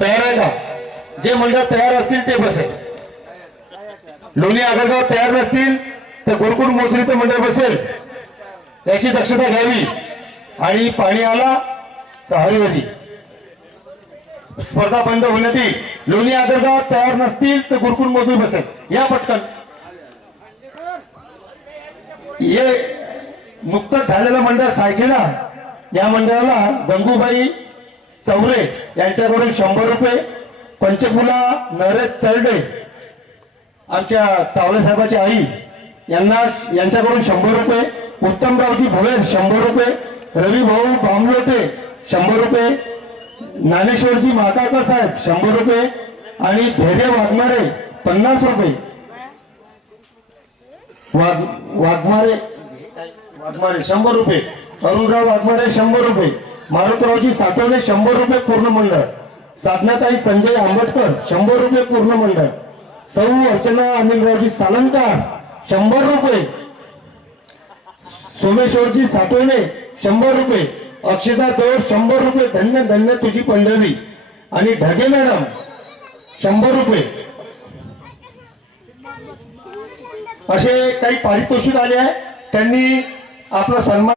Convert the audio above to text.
तयार आहे का? जे मंडळ तयार असतील ते बसेल. लोणी आगरगाव तयार नसतील तर गुरकुर मोजरीचं मंडळ बसेल. याची दक्षता घ्यावी. आणि पाणी आला तर हरिहरी स्पर्धा बंद होण्यात येईल. लोणी आगरगाव तयार नसतील तर गुरकुर मजूर बसेल. या पटकन. हे नुकतंच झालेलं मंडळ सायकेला या मंडळाला गंगूबाई चौरे यांच्याकडून शंभर रुपये पंचफुला नरेश चरडे आमच्या चावले साहेबाची आई यांना यांच्याकडून शंभर रुपये उत्तमरावजी भोळे शंभर रुपये रवी भाऊ बांबलोटे शंभर रुपये ज्ञानेश्वरजी माकाकर साहेब शंभर रुपये आणि धैर्य वाघमारे पन्नास रुपये. वाघ वाघमारे वाघमारे शंभर रुपये. अरुणराव वाघमारे शंभर रुपये. मारुतरावजी साठवणे शंभर रुपये पूर्ण मंडळ. साधनाताई संजय आंबेडकर शंभर रुपये पूर्ण मंडळ. सौ अर्चना अनिलरावजी सालंकार शंभर रुपये. सोमेश्वरजी साठवणे शंभर रुपये. अक्षता दोर शंभर रुपये. धन्य धन्य तुझी पंढरी. आणि ढगे मॅडम शंभर रुपये. असे काही पारितोषिक आले आहे. त्यांनी आपला सन्मान